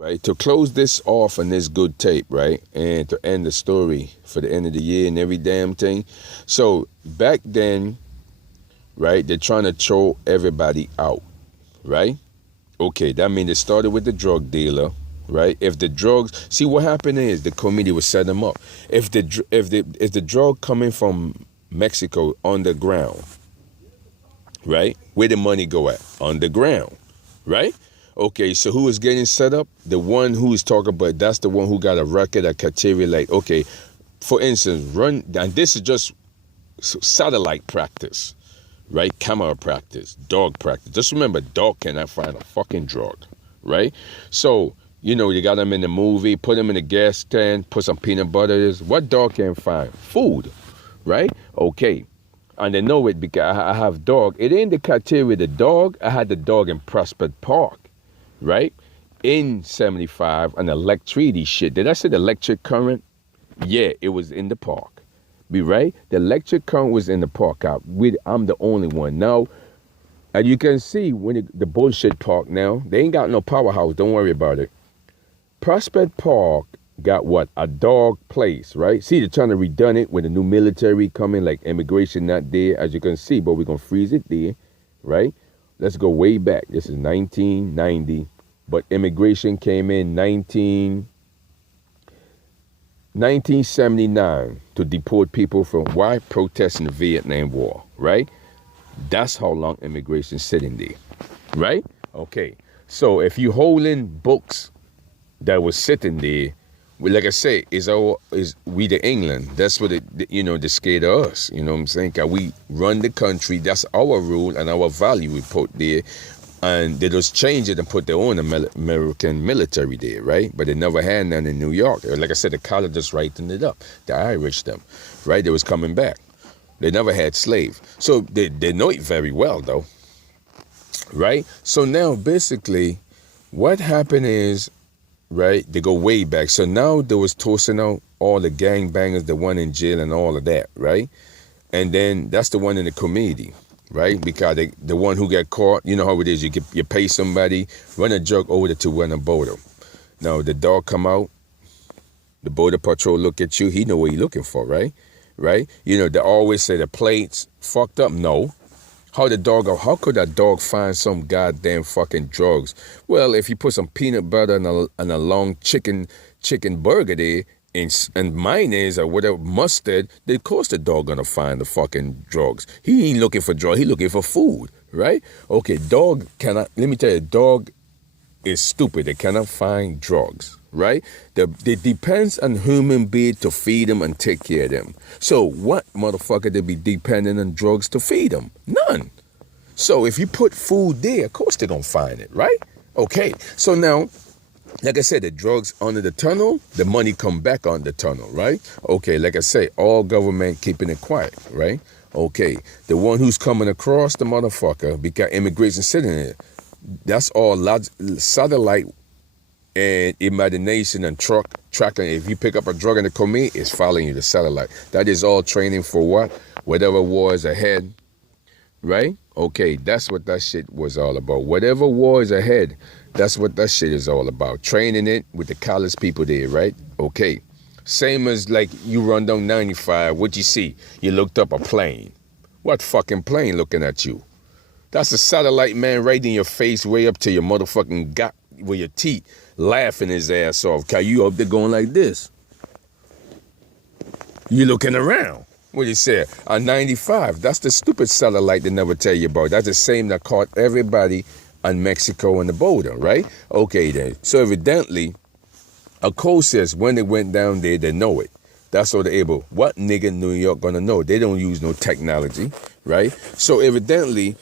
right? To close this off on this good tape, right? And to end the story for the end of the year and every damn thing. So back then, right, they're trying to throw everybody out, right? Okay, that means it started with the drug dealer, right? If the drugs, see what happened is the committee would set them up. If the drug coming from Mexico underground, right? Where the money go at? Underground, right? Okay, so who is getting set up? The one who is talking about, that's the one who got a record, a criteria, like, okay, for instance, run, and this is just satellite practice, right? Camera practice, dog practice. Just remember, dog cannot find a fucking drug, right? So, you got them in the movie, put them in a gas tank, put some peanut butter. What dog can find? Food, right? Okay. And they know it because I have dog. It ain't the criteria the dog. I had the dog in Prospect Park, right? In 75, an electricity shit. Did I say the electric current? Yeah, it was in the park. Be right? The electric current was in the park. I'm the only one. Now, as you can see, when the bullshit park now, they ain't got no powerhouse. Don't worry about it. Prospect Park got what? A dog place, right? See, they're trying to redone it with the new military coming, like immigration not there, as you can see, but we're going to freeze it there, right? Let's go way back. This is 1990, but immigration came in 1979 to deport people from why? Protesting the Vietnam War, right? That's how long immigration's sitting there, right? Okay, so if you holding books that was sitting there, well, like I say, is we the England. That's what they scared of us. You know what I'm saying? 'Cause we run the country. That's our rule and our value we put there. And they just changed it and put their own American military there, right? But they never had none in New York. Like I said, the colonists writing it up. The Irish, them, right? They was coming back. They never had slave. So they know it very well, though, right? So now, basically, what happened is, right, they go way back. So now they was tossing out all the gangbangers, the one in jail and all of that, right? And then that's the one in the community, right? Because the one who got caught, you know how it is. You pay somebody, run a drug over to run a border. Now the dog come out, the border patrol look at you. He know what he looking for, right? Right? They always say the plates fucked up. No. How could a dog find some goddamn fucking drugs? Well, if you put some peanut butter and a long chicken burger there and mayonnaise or whatever, mustard, then of course the dog gonna find the fucking drugs. He ain't looking for drugs, he looking for food, right? Okay, let me tell you, dog is stupid. They cannot find drugs, right? It depends on human being to feed them and take care of them. So what motherfucker they be depending on drugs to feed them? None. So if you put food there, of course they're going to find it, right? Okay, so now, like I said, the drugs under the tunnel, the money come back on the tunnel, right? Okay, like I say, all government keeping it quiet, right? Okay, the one who's coming across the motherfucker, because immigration sitting there, that's all satellite and imagination and tracking. If you pick up a drug in the community, it's following you, the satellite. That is all training for what? Whatever war is ahead, right? Okay, that's what that shit was all about. Whatever war is ahead, that's what that shit is all about. Training it with the college people there, right? Okay. Same as like you run down 95, what you see? You looked up a plane. What fucking plane looking at you? That's a satellite man right in your face, way up to your motherfucking gut with your teeth, laughing his ass off. Cause you up there going like this. You looking around. What you say? On 95, that's the stupid satellite they never tell you about. That's the same that caught everybody on Mexico and the border, right? Okay then. So evidently, a code says when they went down there, they know it. That's what they're able. What nigga in New York gonna know? They don't use no technology, right? So evidently,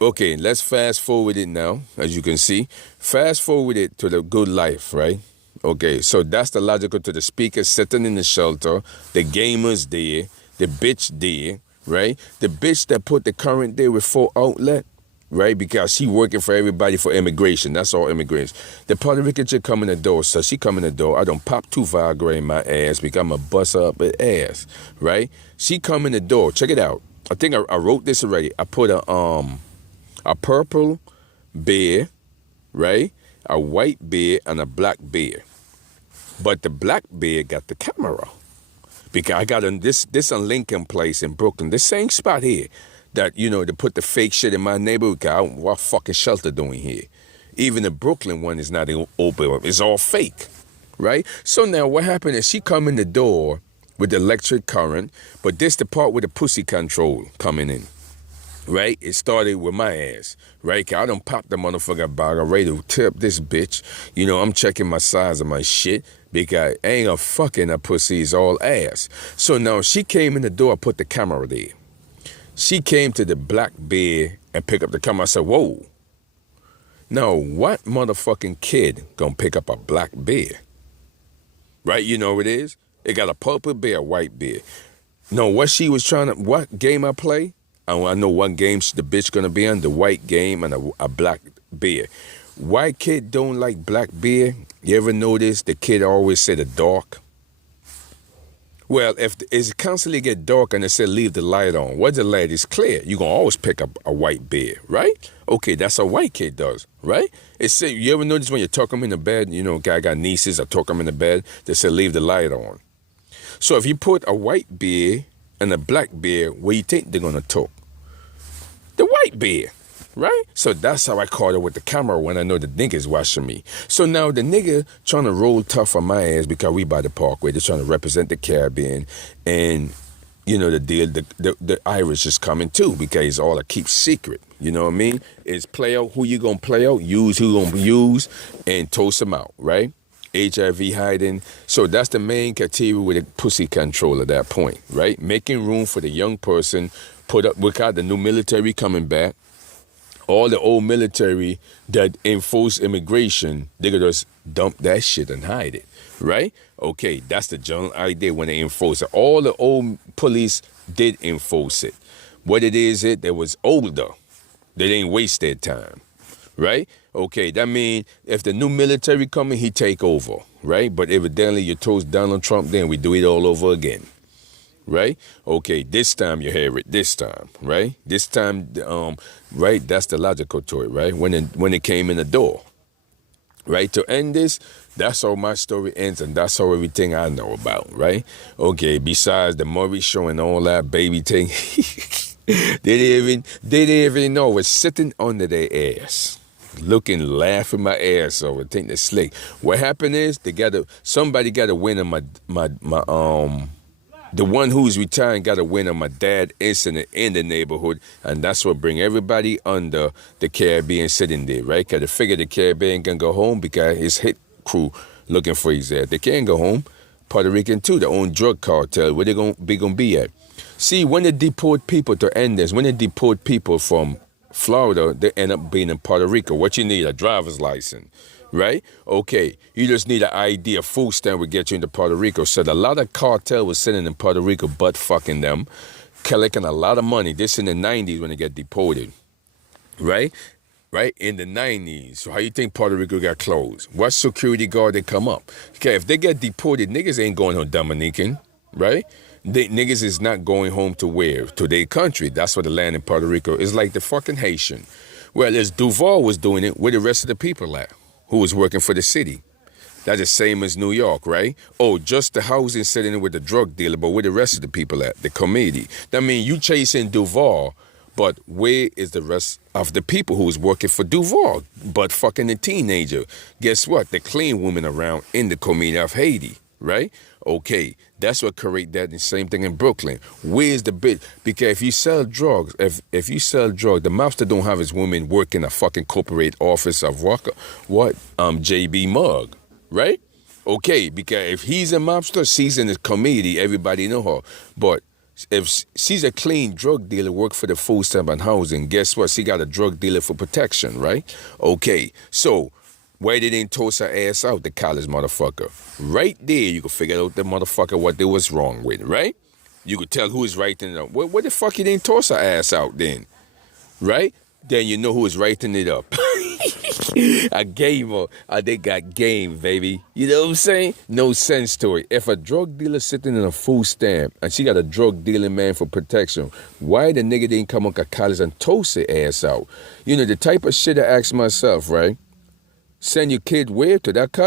okay, let's fast forward it now, as you can see. Fast forward it to the good life, right? Okay, so that's the logical to the speaker sitting in the shelter, the gamers there, the bitch there, right? The bitch that put the current there with full outlet, right? Because she working for everybody for immigration. That's all immigrants. The Puerto Rican chick come in the door, so she come in the door. I don't pop 2 Viagra in my ass because I'm a bust up her ass, right? She come in the door. Check it out. I think I wrote this already. I put a purple bear, right? a white bear and a black bear. But the black bear got the camera. Because I got on this on Lincoln Place in Brooklyn, the same spot here, that, you know, to put the fake shit in my neighborhood. What fucking shelter doing here? Even the Brooklyn one is not open. It's all fake, right? So now what happened is she come in the door with the electric current, but this the part with the pussy control coming in, right? It started with my ass, right? I done popped the motherfucker bag. I'm ready to tip this bitch. You know, I'm checking my size of my shit because I ain't a fucking a pussy, is all ass. So now she came in the door, put the camera there. She came to the black bear and picked up the camera. I said, whoa. Now, what motherfucking kid gonna pick up a black bear? Right? You know what it is? It got a purple bear, a white bear. No, what she was trying to, what game I play? I know what game the bitch gonna be on, the white game and a black bear. White kid don't like black bear. You ever notice the kid always say the dark? Well, if it constantly get dark and it said leave the light on, what the light is clear, you're going to always pick up a white bear, right? Okay, that's a white kid does, right? It say, you ever notice when you tuck them in the bed, you know, guy got nieces, I tuck them in the bed, they say leave the light on. So if you put a white bear and a black bear, where you think they're going to talk? The white bear, right? So that's how I caught her with the camera when I know the nigga's watching me. So now the nigga trying to roll tough on my ass because we by the Parkway. They're trying to represent the Caribbean. And, you know, the deal, the Irish is coming too because it's all a keep secret. You know what I mean? It's play out who you going to play out, use who going to use, and toast them out, right? HIV hiding. So that's the main criteria with the pussy control at that point, right? Making room for the young person, we got the new military coming back. All the old military that enforce immigration, they could just dump that shit and hide it, right? Okay, that's the general idea when they enforce it. All the old police did enforce it. What it is, they was older. They didn't waste their time, right? Okay, that means if the new military coming, he take over, right? But evidently you toast Donald Trump, then we do it all over again. Right? Okay, this time you hear it, this time, right? This time, right, that's the logical to it, right? When it came in the door, right? To end this, that's how my story ends, and that's how everything I know about, right? Okay, besides the Murray show and all that baby thing, they didn't even know it was sitting under their ass. Looking, laughing my ass over, think they're slick. What happened is somebody got to win on my the one who's retiring got to win on my dad incident in the neighborhood, and that's what bring everybody under the Caribbean sitting there, right? Because they figure the Caribbean can go home because his hit crew looking for his ass. They can't go home. Puerto Rican too, their own drug cartel, where they gonna be at? See, when they deport people to end this, when they deport people from Florida, they end up being in Puerto Rico. What you need, a driver's license. Right? Okay, you just need an ID, a food stamp would get you into Puerto Rico. So a lot of cartel was sitting in Puerto Rico, butt fucking them, collecting a lot of money. This in the 90s when they get deported. Right? Right? In the 90s. So how you think Puerto Rico got closed? What security guard they come up? Okay, if they get deported, niggas ain't going home Dominican. Right? Niggas is not going home to where? To their country. That's what the land in Puerto Rico is like the fucking Haitian. Well, as Duval was doing it, where the rest of the people at? Who was working for the city. That's the same as New York, right? Oh, just the housing sitting in with the drug dealer, but where the rest of the people at? The committee. That means you chasing Duval, but where is the rest of the people who was working for Duval? But fucking the teenager. Guess what? The clean women around in the community of Haiti, right? Okay, that's what create that. The same thing in Brooklyn. Where's the bit? Because if you sell drugs, if you sell drugs, the mobster don't have his women work in a fucking corporate office of JB Mugg, right? Okay, because if he's a mobster, she's in the community, everybody know her. But if she's a clean drug dealer, work for the food stamp and housing, guess what? She got a drug dealer for protection, right? Okay, so why they didn't toss her ass out, the college motherfucker? Right there, you can figure out the motherfucker what they was wrong with, right? You could tell who is writing it up. What the fuck you didn't toss her ass out then? Right? Then you know who is writing it up. A gamer. They got game, baby. You know what I'm saying? No sense to it. If a drug dealer sitting in a food stamp and she got a drug dealing man for protection, why the nigga didn't come up to college and toast her ass out? You know, the type of shit I ask myself, right? send your kid where? To that country?